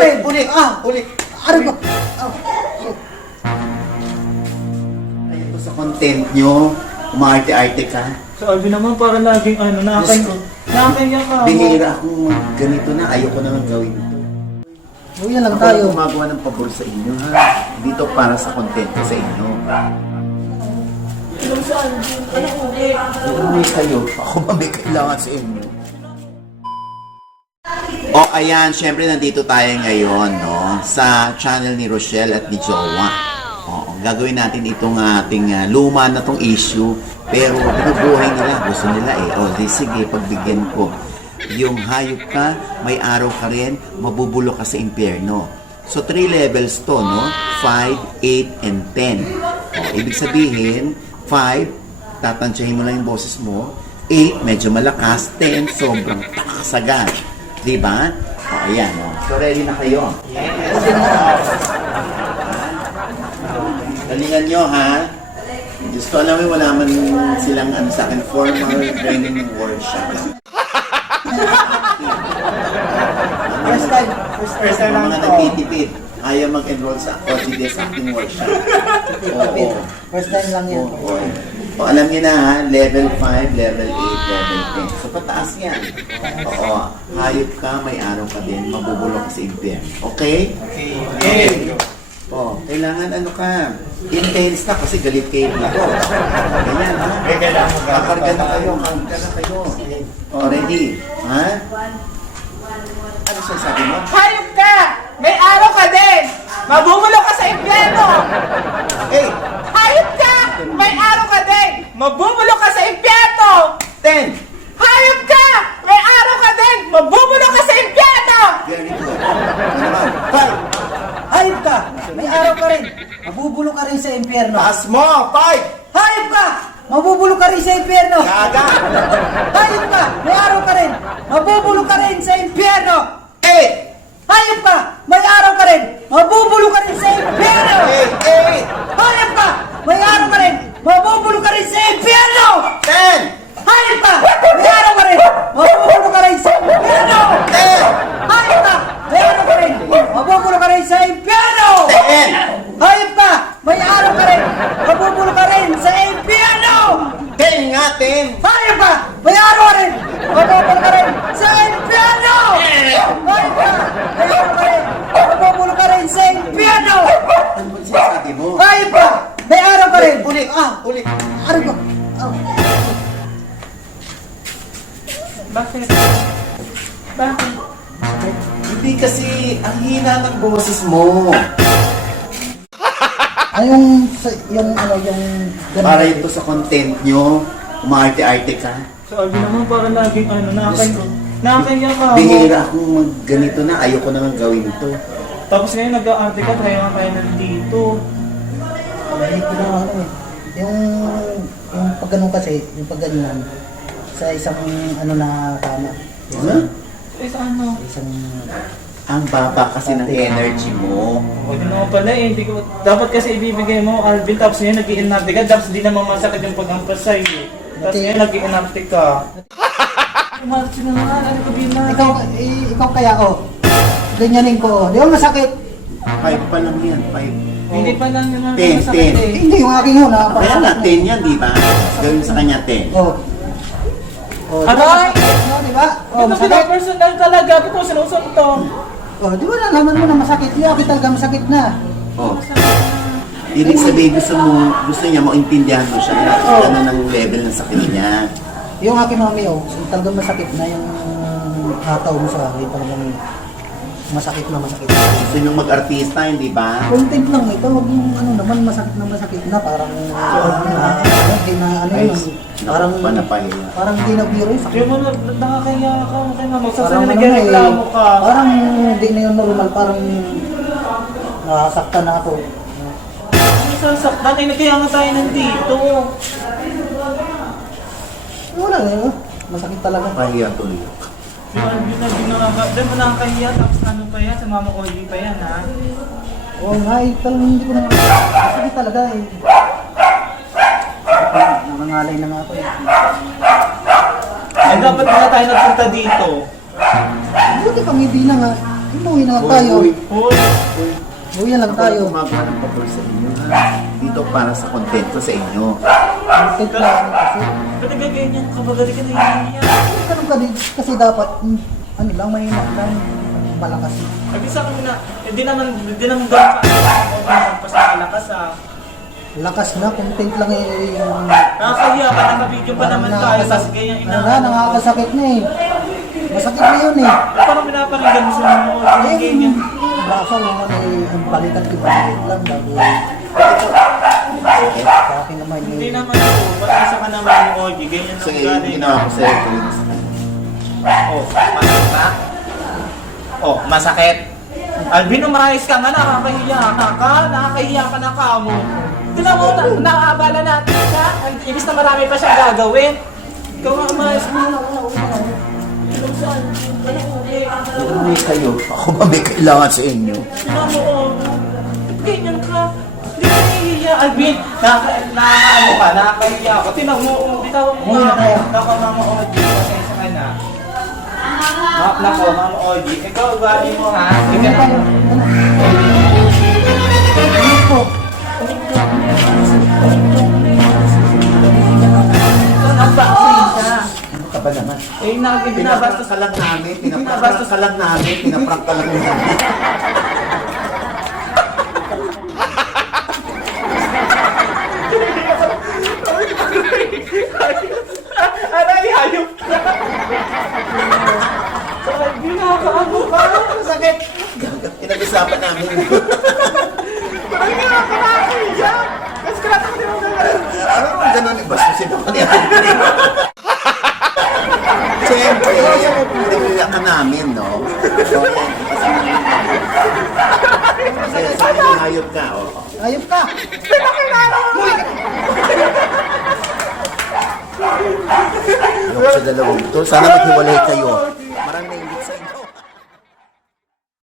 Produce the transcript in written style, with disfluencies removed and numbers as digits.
rin. Ulit. Ulit. Ano ba? Ayun po sa content nyo, umaarte-arte ka. Sabi naman para laging ano, nakakaya ka. Bihira akong ganito na, ayoko naman gawin ito. O, yan lang Ako tayo. lang gumagawa ng pabor sa inyo, ha? Dito para sa content ko sa inyo. Ano kayo? Ako ba may kailangan sa inyo? O ayan, syempre nandito tayo ngayon, no? Sa channel ni Rochelle at ni Jowa. O, gagawin natin itong ating luma na tong issue. Pero binubuhay nila, gusto nila eh. O, di sige, pagbigyan ko. Yung hayop ka, may araw ka rin, mabubulo ka sa impyerno. So, 3 levels to, no? 5, 8, and 10. O, ibig sabihin, 5, tatansyahin mo lang yung boses mo. 8, medyo malakas. 10, sobrang takas agad. Diba? O, ayan, o. So, ready na kayo? Galingan nyo, ha? Diyos ko, alam mo, wala man silang sa akin, formal training workshop. First time Mga lang ito. nagtitipid, ayaw mag-enroll sa Codides Acting Workshop. Oo. First time lang yan. Oo. O, alam niyo na ha, level 5, level 8, level 10. So, pataas yan. Oo. Hayop ka, may araw ka din, mabubulok ka sa impyerno. Okay? Okay. O, kailangan ano ka, intense na kasi galit kayo dito. Ganyan ha? Kakarga na kayo, karga na kayo. O, ready? Ha? Ano siya sabi mo? Hayop ka! May araw ka din! Mabubulok ka sa impyerno! Hey! Hayop ka! May araw ka din! Mabubulok ka sa impyerno! 10! Hayop ka! May araw ka din! Mabubulok ka sa impyerno! Very good. Ano naman? 5! Hayop ka! May araw ka rin. Mabubulok ka rin sa impyerno. Taas mo! 5! Hayop ka! Mabubulok ka rin sa impyerno. Gaga! Hayop ka! May araw ka rin. Mabubulok ka rin sa impyerno. 8! Hayop ka! May araw ka rin. Mabubulok ka rin sa impyerno. 8! Hayop ka! May araw ka rin. Mabubulok ka rin sa impyerno. 10! Hayop ka! May araw ka rin. Mabubulok ka rin sa impyerno. 10! Hayop ka! May araw ka rin. Mabubulok ka rin sa impyerno. 10! Hayop ka! May araw ka rin! Mabubulok ka rin sa impyerno! 10 nga, 10! Hayop ka! May araw ka rin! Mabubulok ka rin sa impyerno! Hayop ka! May araw ka rin! Mabubulok ka rin sa impyerno! Ano ba sinasabi mo? Hayop ka! May araw ka rin! Ulit! Ulit! Araw ka! Bakit? Bakit? Hindi kasi ang hina ng boses mo. Yung ano, yung... Para ito sa content nyo, umaarte-arte ka. Sabi naman para laging ano, nakakaya ka. Bihira akong ganito na, ayoko naman gawin ito. Tapos ngayon nag-aarte ka, kaya nga tayo nandito. Hindi ko lang ano eh. Yung pag ganun kasi, yung pag ganun, sa isang ano na tama. Huh? Eh, ano? Isang... Ang baba kasi ng energy mo. Pwede naman pala eh, hindi ko, dapat kasi ibibigay mo, Alvin, tapos ngayon nag-i-inarte ka, tapos hindi naman masakit yung pag-ampasay eh. Tapos ngayon nag-i-inarte ka. Umalat sila na, ano ka bilang? Ikaw kaya ko. Ganyanin ko. Di ba masakit? 5 pa lang yan, 5. Hindi pa lang yun ang 10, masakit 10. eh. Hindi, yung aking ho. Kaya nga, 10 yan, di ba? Gawin sa kanya 10. Oh. Oh, Aray! No, di ba? Oh, Ito masakit. personal talaga, ito sinusuntong. Oh, di ba nalaman mo na masakit? Di ako talaga masakit na. Oh. Ibig sabihin, gusto niya maintindihan mo siya na ano ng level ng sakit niya. Yung aking mami, oh, talagang masakit na yung hataw mo sa akin. Talagang masakit na masakit. Gusto niyong mag-artista, hindi ba? Content lang ito. Huwag yung ano naman masakit na parang hindi na ano Ay, yun. Parang panapahiya. parang hindi na biro yun. Hindi mo na, nakakaya ka, kaya nga, Parang magsasaya ano na nagreklamo ka. Parang hindi na yun normal. Parang nasaktan na ako. Sasaktan, kaya nga tayo nandito. Wala na masakit talaga. Pahiya tuloy. Yung Alvin na doon mo nakakahiya, tapos ano pa yan, sa Mama Oli pa yan ha. Oo nga, talagang hindi ko na masakit talaga eh. Nangangalay na nga ako eh. Ay, dapat nga tayo nagpunta dito. Buti pang hindi na nga. Umuwi na lang tayo. Uy, Umuwi na lang tayo. Ako gumagawa ng pabor sa inyo, ha? Dito para sa content ko sa inyo. Content lang kasi. ba't nagaganyan ka? Bagali ka na yan. Ganun ka din. Kasi dapat, ano lang, may malakas. Sabi sa akin na, hindi naman gano'n ka. Pas na kalakas ah. Lakas na, content lang eh. Nakakahiya ka, naka-video pa naman tayo. Tapos ganyan Nakakasakit na eh. Masakit na yun eh. Parang pinaparinggan mo sa mga mga ganyan. Baka naman eh, ang palitan ko balit lang bago. Sa akin naman Hindi eh. naman ito. Ba't isa ka naman yung OG? Ganyan So, ang yung galing. ginawa ko sa'yo, tuloy Oh, masakit ka? Oh, masakit. Alvin, umayos ka nga, nakakahiya ka na ka mo. Tignan mo, nakaabala natin siya. Ibig na marami pa siyang gagawin. Ikaw nga umayos mo. Uwi kayo. Ako ba may kailangan sa inyo? Tignan mo, oh. Ganyan ka. Hindi ka nahihiya. Alvin, nakakahiya ako. Tignan mo, oh. Bitawan mo nga ako. Nako, Mama OG, pasensya ka na. Nako, Mama OG. Ikaw, ugali mo ha. Ikaw na. Ano po? Unboxing siya. Ano ka ba naman? Eh, binabastos Pinaprank ka lang namin. Pinaprank ka lang namin. Pinaprank ka lang namin. Aray, hayop ka! Ay, ginakaano ka? Masakit! Pinag-usapan namin. Parang nakakahiya! Kasi kailangan ko din ako Ano naman ganun? Bastusin ako niya. Siyempre, pinag-usapan ka namin, no? So, yan. Kasi sabi ng hayop ka, oh. Ayop ka! Yung sa dalawang to, sana maghiwalay kayo.